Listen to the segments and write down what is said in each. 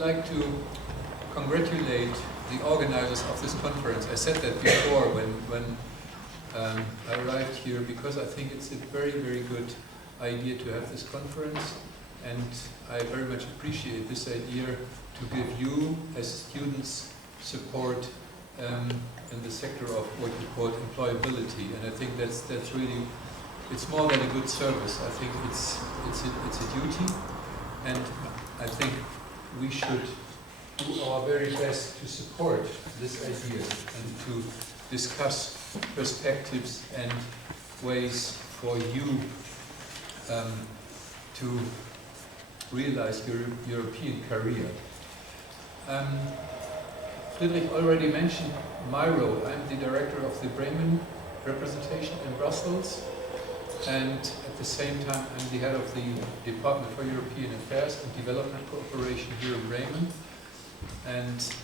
would like to congratulate the organizers of this conference. I said that before when I arrived here, because I think it's a very, very good idea to have this conference, and I very much appreciate this idea to give you, as students, support in the sector of what you call employability. And I think that's really, it's more than a good service. I think it's a duty, and I think we should do our very best to support this idea and to discuss perspectives and ways for you to realize your European career. Friedrich already mentioned my role. I'm the director of the Bremen representation in Brussels, and at the same time I'm the head of the Department for European Affairs and Development Cooperation here in Bremen. And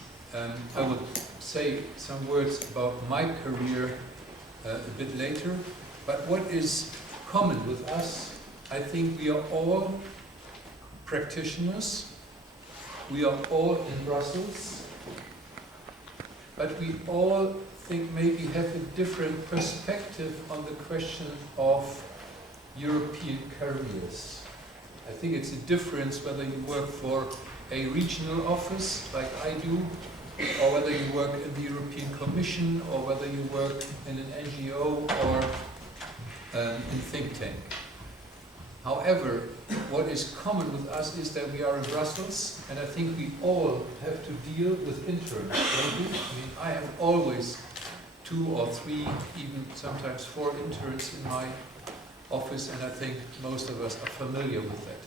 I will say some words about my career a bit later. But what is common with us, I think we are all practitioners, we are all in Brussels, but we all think maybe have a different perspective on the question of European careers. I think it's a difference whether you work for a regional office like I do, or whether you work in the European Commission, or whether you work in an NGO or in think tank. However, what is common with us is that we are in Brussels, and I think we all have to deal with interns, don't we? I mean, I have always 2 or 3, even sometimes 4 interns in my office, and I think most of us are familiar with that.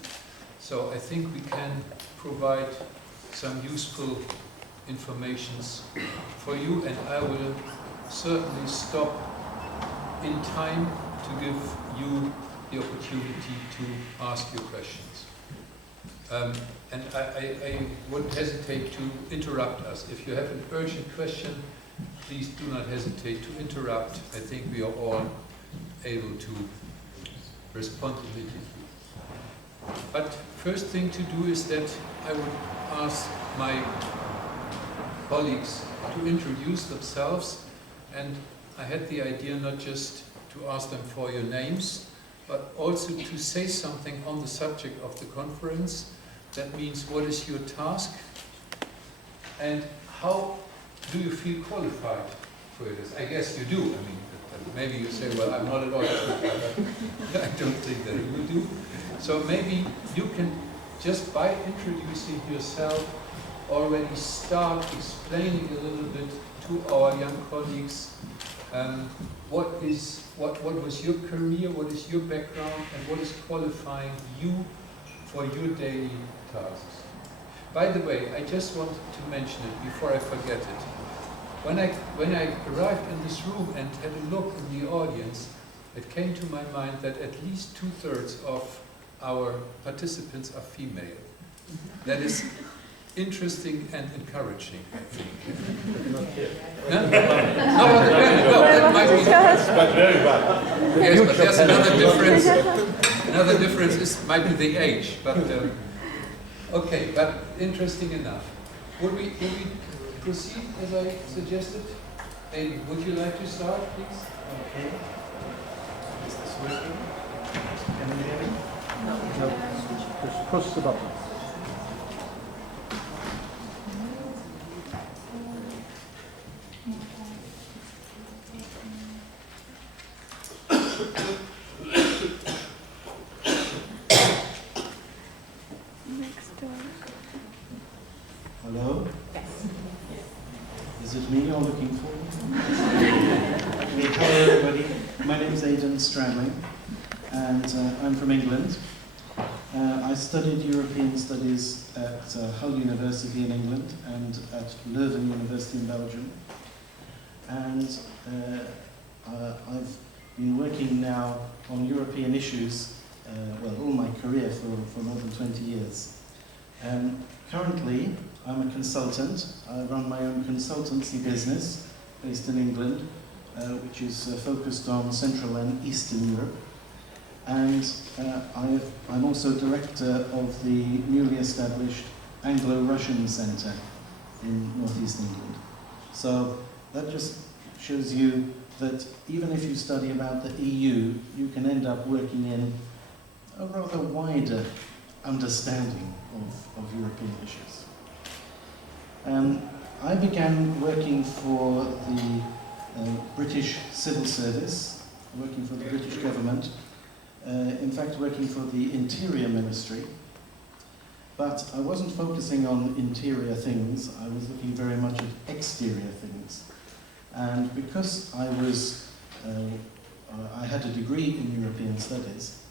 So I think we can provide some useful informations for you, and I will certainly stop in time to give you the opportunity to ask your questions. And I wouldn't hesitate to interrupt us. If you have an urgent question, please do not hesitate to interrupt. I think we are all able to respond immediately. But first thing to do is that I would ask my colleagues to introduce themselves, and I had the idea not just to ask them for your names, but also to say something on the subject of the conference. That means, what is your task, and how do you feel qualified for this? I guess you do. I mean, maybe you say, well, I'm not at all qualified, but I don't think that you do. So maybe you can, just by introducing yourself, already start explaining a little bit to our young colleagues what was your career, what is your background, and what is qualifying you for your daily tasks. By the way, I just wanted to mention it before I forget it. When I arrived in this room and had a look in the audience, it came to my mind that at least 2/3 of our participants are female. That is interesting and encouraging, I think. Not here. No, that might be. But very bad. Yes, but there's another difference. Another difference might be the age, but okay, but interesting enough. Would we proceed as I suggested? Amy, would you like to start, please? Okay. Is this working? Can you hear me? No. Just push the button. Hello? Is it me you're looking for? Hello everybody. My name is Aidan Stradling, and I'm from England. I studied European Studies at Hull University in England and at Leuven University in Belgium. And I've been working now on European issues, well, all my career for more than 20 years. Currently, I'm a consultant. I run my own consultancy business based in England, which is focused on Central and Eastern Europe. And I'm also director of the newly established Anglo-Russian centre in northeast England. So that just shows you that even if you study about the EU, you can end up working in a rather wider understanding of European issues. I began working for the British civil service, working for the British government, in fact working for the Interior Ministry, but I wasn't focusing on interior things, I was looking very much at exterior things. And because I had a degree in European studies,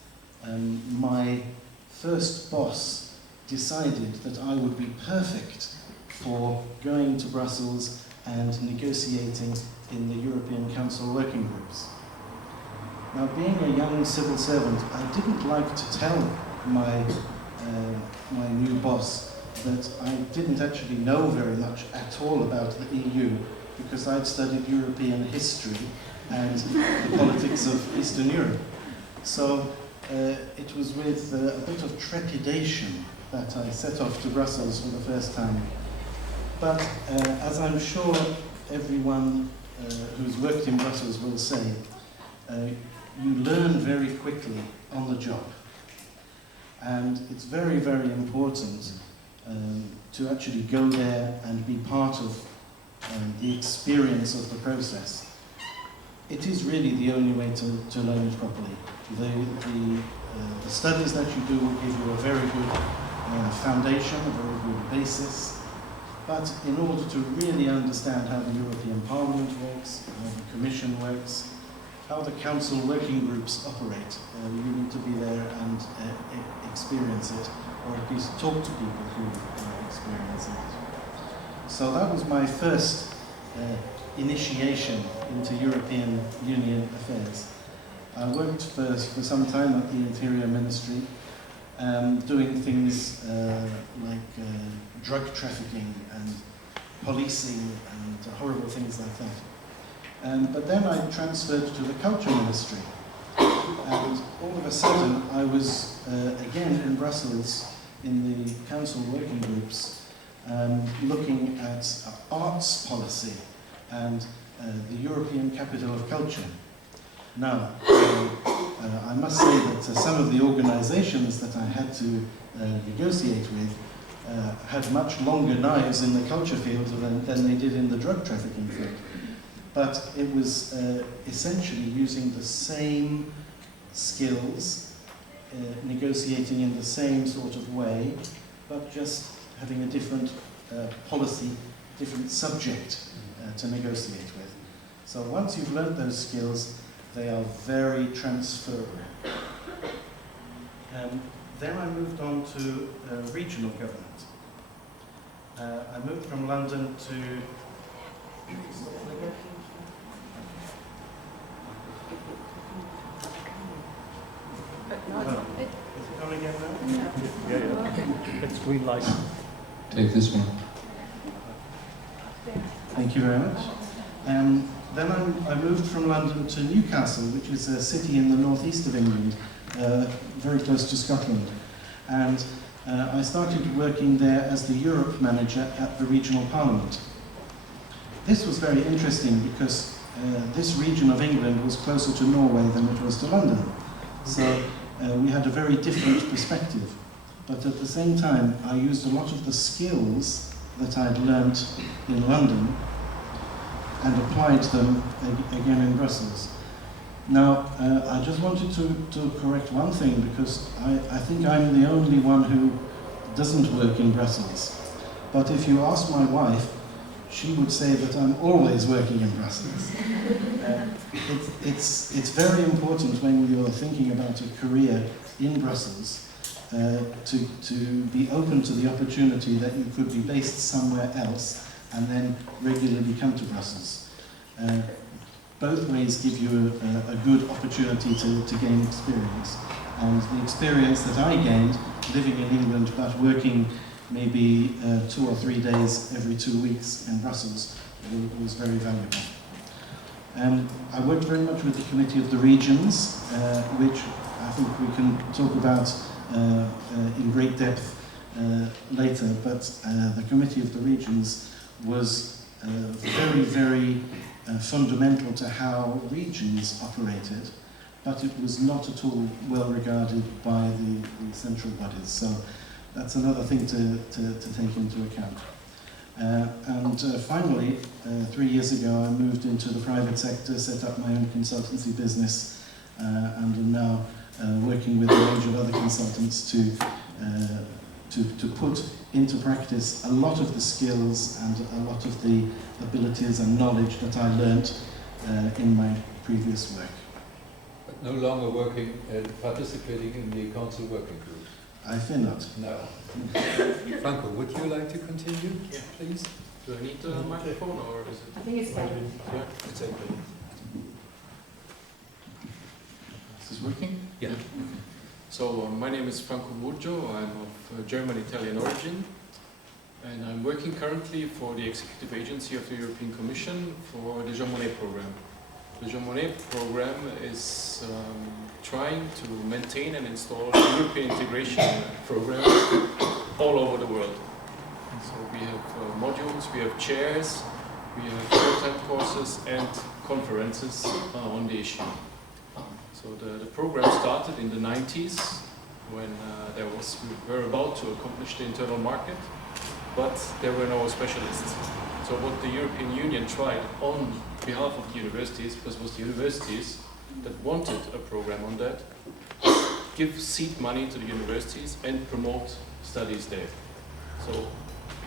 my first boss decided that I would be perfect for going to Brussels and negotiating in the European Council working groups. Now, being a young civil servant, I didn't like to tell my new boss that I didn't actually know very much at all about the EU, because I'd studied European history and the politics of Eastern Europe. So it was with a bit of trepidation that I set off to Brussels for the first time. But as I'm sure everyone who's worked in Brussels will say, you learn very quickly on the job. And it's very, very important to actually go there and be part of the experience of the process. It is really the only way to learn it properly. The studies that you do will give you a very good foundation, a very good basis. But in order to really understand how the European Parliament works, how the Commission works, how the Council working groups operate, you need to be there and experience it, or at least talk to people who experience it. So that was my first initiation into European Union affairs. I worked for some time at the Interior Ministry, doing things like drug trafficking and policing and horrible things like that. But then I transferred to the Culture Ministry, and all of a sudden I was again in Brussels in the Council working groups, looking at arts policy and the European Capital of Culture. Now, I must say that some of the organizations that I had to negotiate with had much longer knives in the culture field than they did in the drug trafficking field. But it was essentially using the same skills, negotiating in the same sort of way, but just having a different policy, different subject to negotiate with. So once you've learned those skills, they are very transferable. Then I moved on to regional government. I moved from London to... Is it on again now? Yeah. It's green light. Take this one. Thank you very much. Then I moved from London to Newcastle, which is a city in the northeast of England, very close to Scotland. And I started working there as the Europe manager at the regional parliament. This was very interesting because this region of England was closer to Norway than it was to London. So we had a very different perspective. But at the same time, I used a lot of the skills that I'd learnt in London and applied them again in Brussels. Now, I just wanted to correct one thing, because I think I'm the only one who doesn't work in Brussels. But if you ask my wife, she would say that I'm always working in Brussels. It's very important when you're thinking about a career in Brussels to be open to the opportunity that you could be based somewhere else and then regularly come to Brussels. Both ways give you a good opportunity to gain experience. And the experience that I gained living in England but working maybe 2 or 3 days every 2 weeks in Brussels was very valuable. I worked very much with the Committee of the Regions, which I think we can talk about in great depth later, but the Committee of the Regions was very, very fundamental to how regions operated, but it was not at all well regarded by the central bodies. So that's another thing to take into account. Finally, 3 years ago, I moved into the private sector, set up my own consultancy business, and am now working with a range of other consultants to put into practice a lot of the skills and a lot of the abilities and knowledge that I learnt in my previous work. But no longer working and participating in the council working group? I fear not. No. Franco, would you like to continue, Yeah. please? Do I need a microphone or is it? I think it's fine. Yeah, it's okay. Is this working? Yeah. So my name is Franco Murgio. I'm of German-Italian origin, and I'm working currently for the Executive Agency of the European Commission for the Jean Monnet program. The Jean Monnet program is trying to maintain and install European integration programs all over the world. So we have modules, we have chairs, we have short-time courses and conferences on the issue. So the program started in the 90s when we were about to accomplish the internal market, but there were no specialists. So what the European Union tried on behalf of the universities, because it was the universities that wanted a program on that, give seed money to the universities and promote studies there. So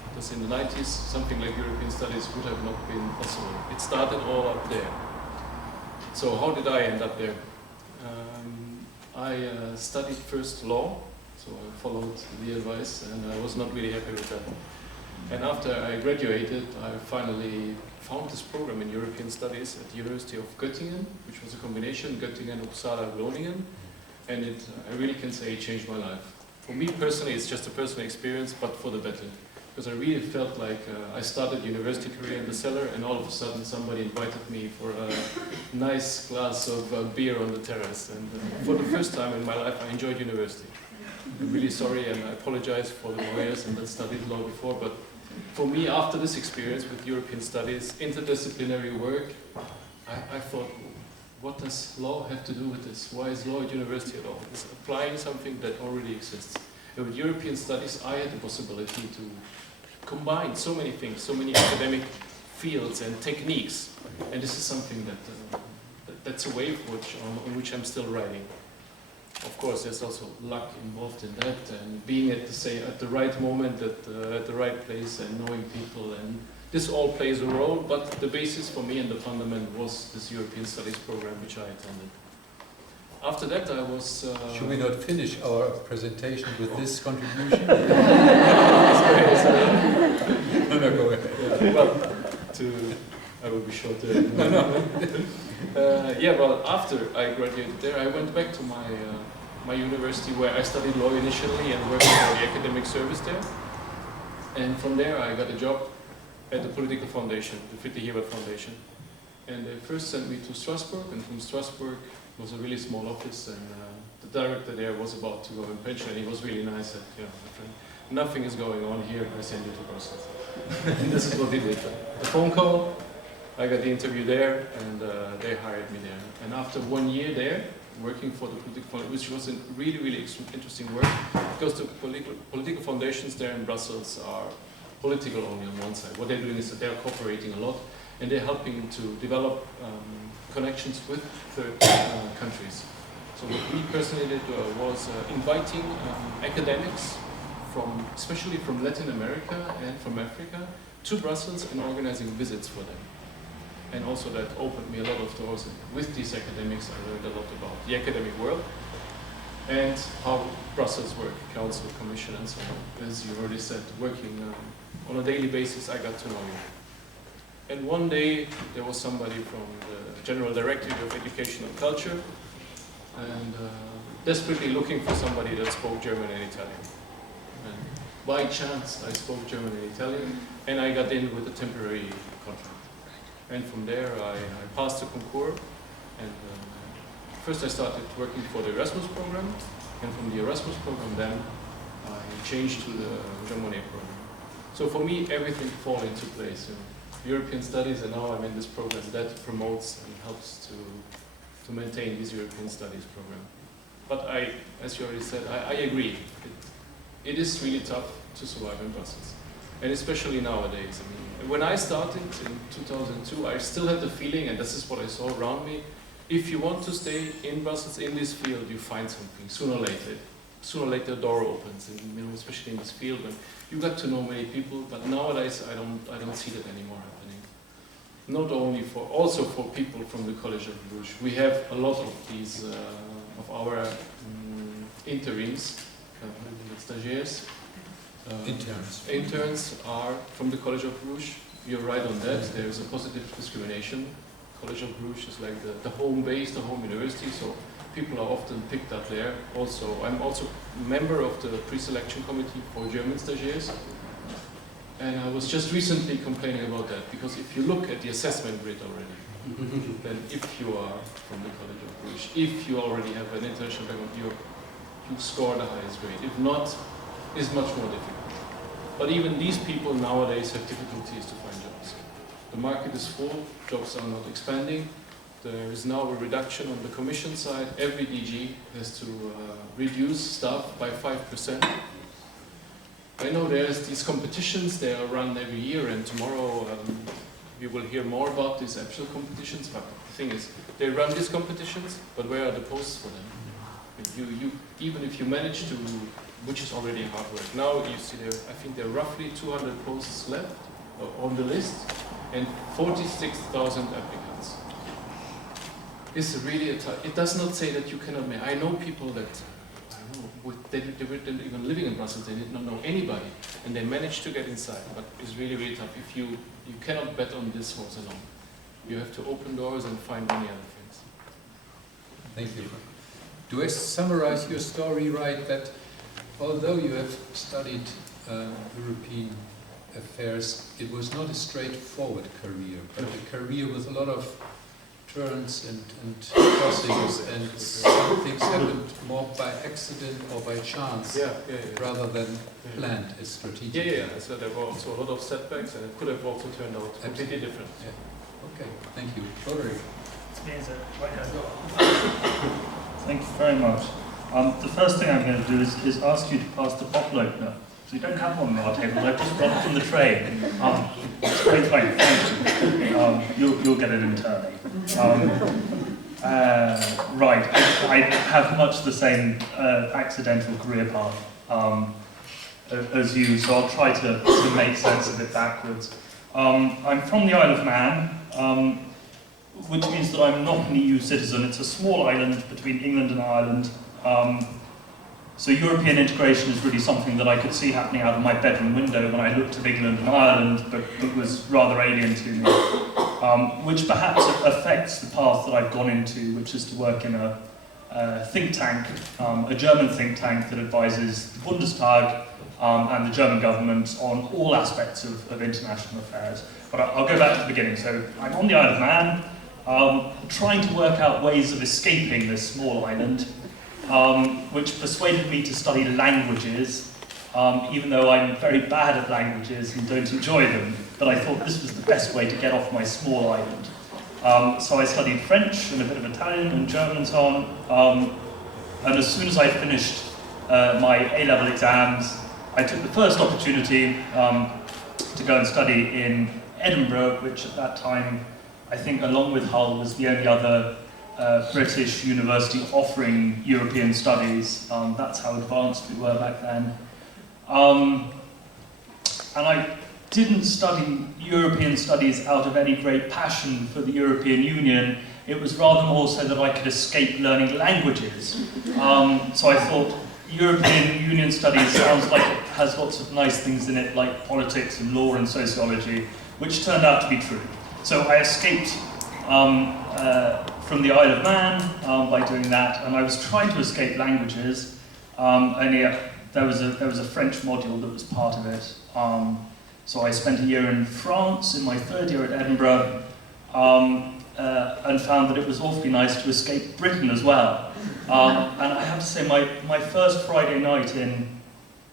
because in the 90s, something like European studies would have not been possible. It started all up there. So how did I end up there? I studied first law, so I followed the advice, and I was not really happy with that. And after I graduated, I finally found this program in European Studies at the University of Göttingen, which was a combination Göttingen, Uppsala, Groningen, and I really can say it changed my life. For me personally, it's just a personal experience, but for the better. Because I really felt like I started university career in the cellar, and all of a sudden somebody invited me for a nice glass of beer on the terrace. And for the first time in my life, I enjoyed university. I'm really sorry, and I apologize for the lawyers and that studied law before, but for me, after this experience with European studies, interdisciplinary work, I thought, what does law have to do with this? Why is law at university at all? It's applying something that already exists. And with European studies, I had the possibility to combine so many things, so many academic fields and techniques. And this is something that's a wave on which I'm still riding. Of course, there's also luck involved in that, and being at the right moment, at the right place, and knowing people, and this all plays a role. But the basis for me and the fundament was this European Studies program which I attended. After that, I was. Should we not finish our presentation with this contribution? No, go ahead. Yeah, well, I will be short. Yeah, well, after I graduated there, I went back to my university where I studied law initially and worked for the academic service there. And from there, I got a job at the Political Foundation, the Friedrich Ebert Foundation. And they first sent me to Strasbourg, and from Strasbourg it was a really small office, and the director there was about to go in pension, and he was really nice. And, my friend, nothing is going on here, I send you to Brussels. And this is what he did. A phone call, I got the interview there, and they hired me there. And after 1 year there, working for the Political Foundation, which was a really, really interesting work, because the political foundations there in Brussels are political only on one side. What they're doing is that they're cooperating a lot, and they're helping to develop connections with third countries. So what we personally did was inviting academics especially from Latin America and from Africa, to Brussels and organizing visits for them. And also that opened me a lot of doors. With these academics, I learned a lot about the academic world and how Brussels work, Council, Commission, and so on. As you already said, working on a daily basis, I got to know you. And one day, there was somebody from the General Directorate of Education and Culture, and desperately looking for somebody that spoke German and Italian. And by chance, I spoke German and Italian, and I got in with a temporary contract. And from there, I passed the concours, and first I started working for the Erasmus program, and from the Erasmus program then I changed to the Jean Monnet program. So for me, everything falls into place. European studies, and now I'm in this program that promotes and helps to maintain this European studies program. But as you already said, I agree. It is really tough to survive in Brussels, and especially nowadays. I mean, when I started in 2002, I still had the feeling, and this is what I saw around me, if you want to stay in Brussels in this field, you find something sooner or later. Sooner or later, the door opens, and especially in this field, when you got to know many people. But nowadays, I don't see that anymore happening. Not only also for people from the College of Bruges. We have a lot of these of our interims, stagiaires. Interns are from the College of Bruges. You're right on that. There is a positive discrimination. College of Bruges is like the home base, the home university. So people are often picked up there. Also, I'm also a member of the pre-selection committee for German stagiaires. And I was just recently complaining about that, because if you look at the assessment grid already, then if you are from the College of Bruges, if you already have an international background, you score the highest grade. If not, it's much more difficult. But even these people nowadays have difficulties to find jobs. The market is full, jobs are not expanding. There is now a reduction on the commission side. Every DG has to reduce staff by 5%. I know there's these competitions, they are run every year, and tomorrow we will hear more about these actual competitions. But the thing is, they run these competitions, but where are the posts for them? Even if you manage to, which is already hard work. Now you see there, I think there are roughly 200 posts left on the list, and 46,000 applicants. It's really it does not say that you cannot make. I know people that, they weren't even living in Brussels, they did not know anybody, and they managed to get inside, but it's really, really tough. If you cannot bet on this horse alone. You have to open doors and find many other things. Thank you. Do I summarize your story right, that although you have studied European affairs, it was not a straightforward career, but a career with a lot of turns and crossings, and some things happened more by accident or by chance, rather than planned as strategic. Yeah. So there were also a lot of setbacks, and it could have also turned out completely different. Yeah. Okay, thank you. Roderick. Thank you very much. The first thing I'm going to do is ask you to pass the bottle opener. So we don't have one on our table, I've just brought it from the train. It's very kind, thank you. You'll get it internally. Right, I have much the same accidental career path as you, so I'll try to make sense of it backwards. I'm from the Isle of Man, which means that I'm not an EU citizen. It's a small island between England and Ireland. So European integration is really something that I could see happening out of my bedroom window when I looked at England and Ireland, but was rather alien to me, which perhaps affects the path that I've gone into, which is to work in a think tank, a German think tank that advises the Bundestag and the German government on all aspects of international affairs. But I'll go back to the beginning. So I'm on the Isle of Man, trying to work out ways of escaping this small island, which persuaded me to study languages, even though I'm very bad at languages and don't enjoy them, but I thought this was the best way to get off my small island. So I studied French and a bit of Italian and German and so on, and as soon as I finished my A-level exams, I took the first opportunity to go and study in Edinburgh, which at that time, I think along with Hull, was the only other British university offering European studies. That's how advanced we were back then. And I didn't study European studies out of any great passion for the European Union. It was rather more so that I could escape learning languages. So I thought, European Union studies sounds like it has lots of nice things in it, like politics and law and sociology, which turned out to be true. So I escaped from the Isle of Man by doing that, and I was trying to escape languages, only there was a French module that was part of it. So I spent a year in France in my third year at Edinburgh, and found that it was awfully nice to escape Britain as well. And I have to say, my first Friday night in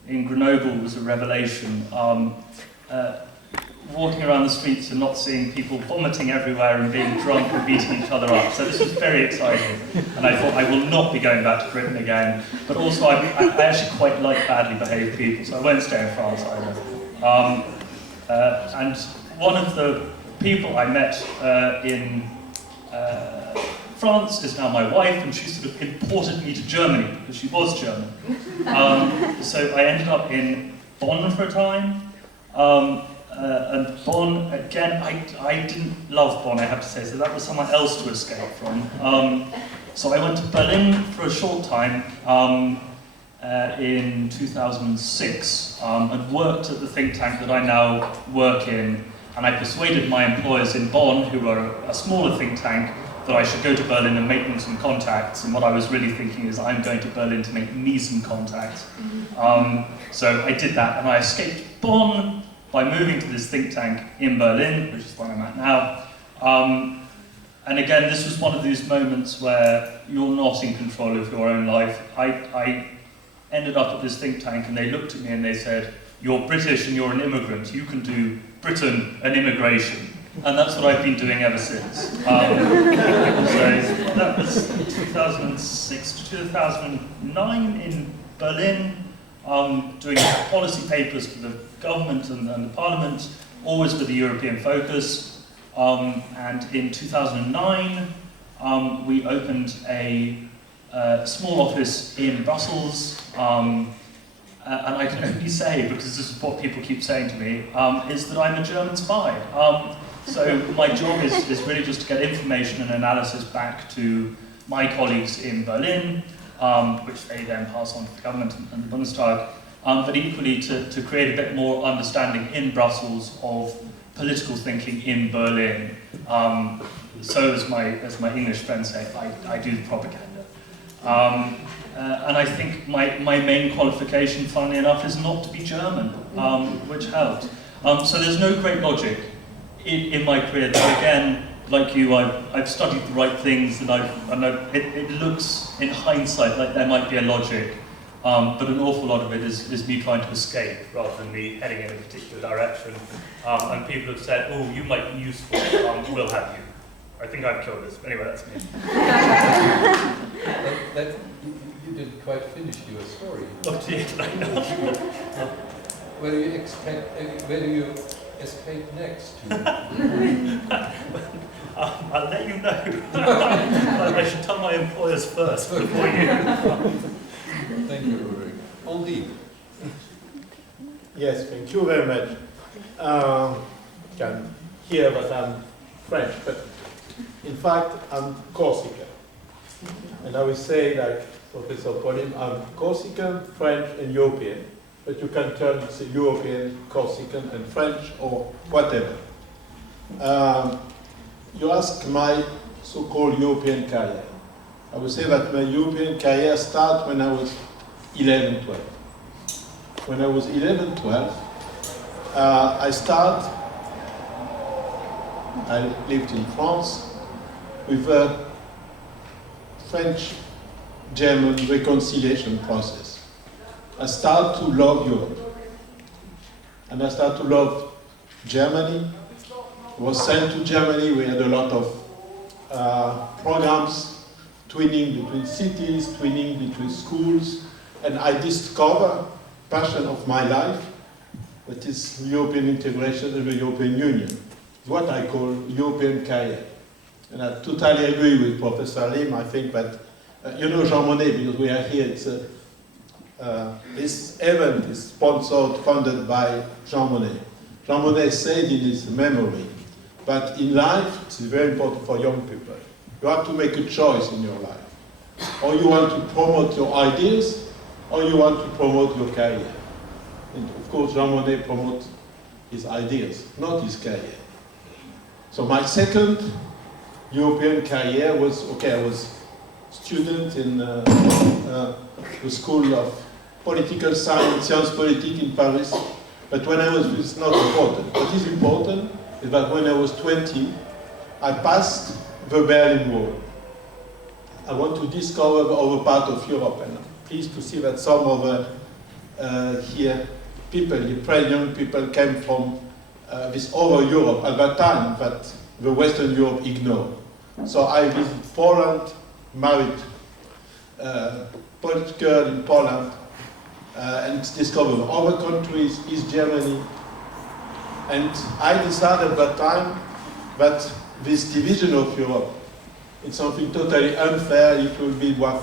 in Grenoble was a revelation. Walking around the streets and not seeing people vomiting everywhere and being drunk and beating each other up. So this was very exciting. And I thought, I will not be going back to Britain again. But also, I actually quite like badly behaved people, so I won't stay in France either. And one of the people I met in France is now my wife, and she sort of imported me to Germany because she was German. So I ended up in Bonn for a time. And Bonn, again, I didn't love Bonn, I have to say, so that was someone else to escape from. So I went to Berlin for a short time in 2006 and worked at the think tank that I now work in, and I persuaded my employers in Bonn, who are a smaller think tank, that I should go to Berlin and make them some contacts, and what I was really thinking is I'm going to Berlin to make me some contacts. So I did that, and I escaped Bonn by moving to this think tank in Berlin, which is where I'm at now. And again, this was one of these moments where you're not in control of your own life. I ended up at this think tank and they looked at me and they said, "You're British and you're an immigrant, you can do Britain and immigration." And that's what I've been doing ever since. So that was 2006 to 2009 in Berlin. Doing policy papers for the government and the parliament, always with a European focus. And in 2009, we opened a small office in Brussels. And I can only say, because this is what people keep saying to me, is that I'm a German spy. So my job is really just to get information and analysis back to my colleagues in Berlin, which they then pass on to the government and the Bundestag, but equally to create a bit more understanding in Brussels of political thinking in Berlin. So as my English friends say, I do the propaganda. And I think my main qualification, funnily enough, is not to be German, which helped. So there's no great logic in my career, though again, like you, I've studied the right things, and it looks, in hindsight, like there might be a logic, but an awful lot of it is me trying to escape, rather than me heading in a particular direction. And people have said, "Oh, you might be useful, we'll have you." I think I've killed this. Anyway, that's me. You didn't quite finish your story. Oh dear, did I not? Where do you escape next to? I'll let you know. I should tell my employers first before you. Thank you, Ulrich. Henri. Yes, thank you very much. You can hear that I'm French, but in fact I'm Corsican. And I will say, like Professor Pauline, I'm Corsican, French, and European. But you can turn to European, Corsican, and French, or whatever. You ask my so-called European career. I would say that my European career started when I was 11, 12. When I was 11, 12, I lived in France with a French-German reconciliation process. I started to love Europe. And I started to love Germany. I was sent to Germany. We had a lot of programs, twinning between cities, twinning between schools. And I discovered passion of my life, that is European integration and the European Union. It's what I call European career. And I totally agree with Professor Lim. I think that, you know Jean Monnet, because we are here, this event is sponsored, funded by Jean Monnet. Jean Monnet said in his memory, but in life, it's very important for young people. You have to make a choice in your life. Or you want to promote your ideas, or you want to promote your career. And of course, Jean Monnet promotes his ideas, not his career. So my second European career was, okay, I was student in the School of Political Science, Sciences Politiques in Paris. But when I was, it's not important. What is important is that when I was 20, I passed the Berlin Wall. I want to discover the other part of Europe, and I'm pleased to see that some of the here people, Ukrainian people came from this over Europe at that time that the Western Europe ignored. So I visited Poland, married a Polish girl in Poland, and discovered other countries, East Germany. And I decided at that time that this division of Europe is something totally unfair. It will be what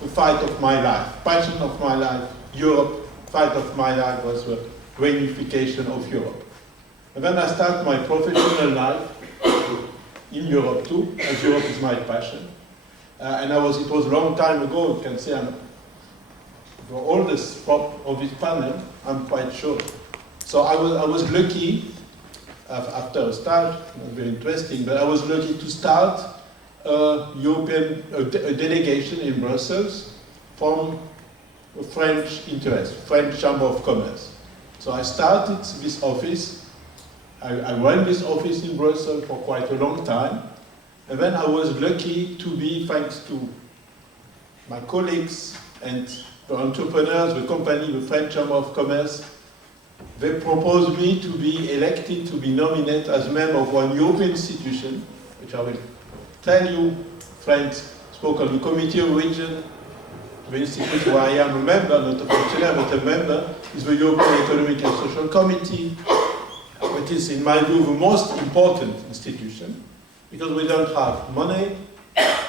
the fight of my life, passion of my life. Europe, fight of my life was the reunification of Europe. And then I started my professional life in Europe too, as Europe is my passion. And it was a long time ago. You can say I'm the oldest of this panel, I'm quite sure. So I was lucky, after a start, not very interesting, but I was lucky to start a delegation in Brussels from a French interest, French Chamber of Commerce. So I started this office. I ran this office in Brussels for quite a long time. And then I was lucky to be, thanks to my colleagues and the entrepreneurs, the company, the French Chamber of Commerce, they proposed me to be elected, to be nominated as member of one European institution, which I will tell you, friends, spoke on the Committee of Region. The institute where I am a member, not a functionary, but a member, is the European Economic and Social Committee, which is, in my view, the most important institution, because we don't have money,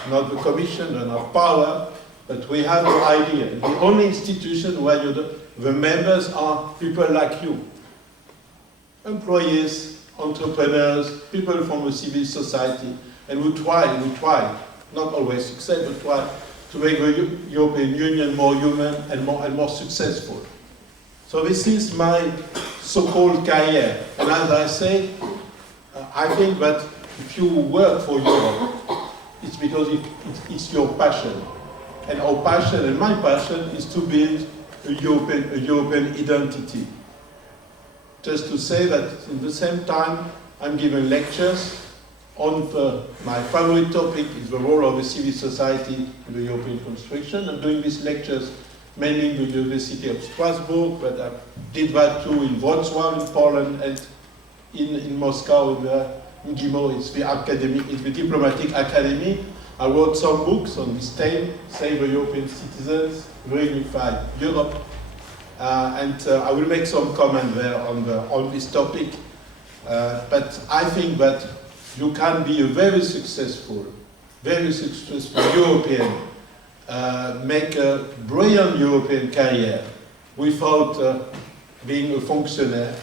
not the Commission, and not power, but we have the idea. The only institution where the members are people like you, employees, entrepreneurs, people from the civil society, and we try, not always success, but try to make the European Union more human and more successful. So this is my so-called career. And as I say, I think that if you work for Europe, it's because it's your passion. And our passion, and my passion, is to build a European identity. Just to say that in the same time, I'm giving lectures on my favorite topic is the role of the civil society in the European construction. I'm doing these lectures mainly in the University of Strasbourg, but I did that too in Wrocław in Poland and in Moscow in GIMO. It's the diplomatic academy. I wrote some books on this theme, Save the European Citizens, Reunify Europe, and I will make some comment there on this topic. But I think that you can be a very successful European, make a brilliant European career without being a functionary.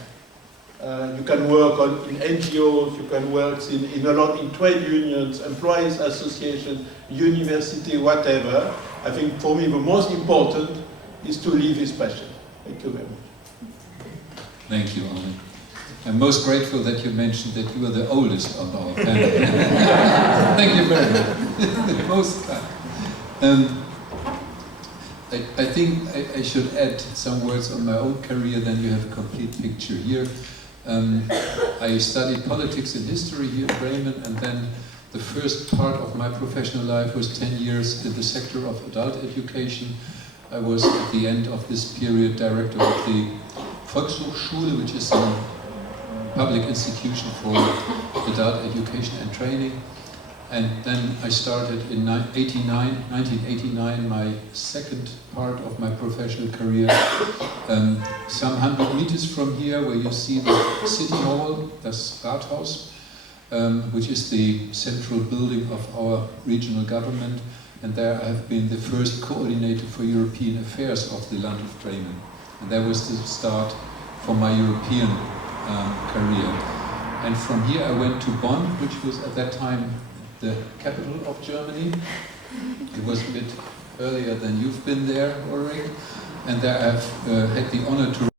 You can work in NGOs, you can work in a lot in trade unions, employees associations, university, whatever. I think for me the most important is to live his passion. Thank you very much. Thank you, Arne. I'm most grateful that you mentioned that you are the oldest of our panel. Thank you very much. Most kind. I think I should add some words on my own career, then you have a complete picture here. I studied politics and history here in Bremen, and then the first part of my professional life was 10 years in the sector of adult education. I was at the end of this period director of the Volkshochschule, which is a public institution for adult education and training. And then I started in 1989, my second part of my professional career, some 100 meters from here, where you see the City Hall, das Rathaus, which is the central building of our regional government. And there I have been the first coordinator for European affairs of the Land of Bremen. And that was the start for my European career. And from here I went to Bonn, which was at that time the capital of Germany. It was a bit earlier than you've been there, Ulrich. And there I've had the honor to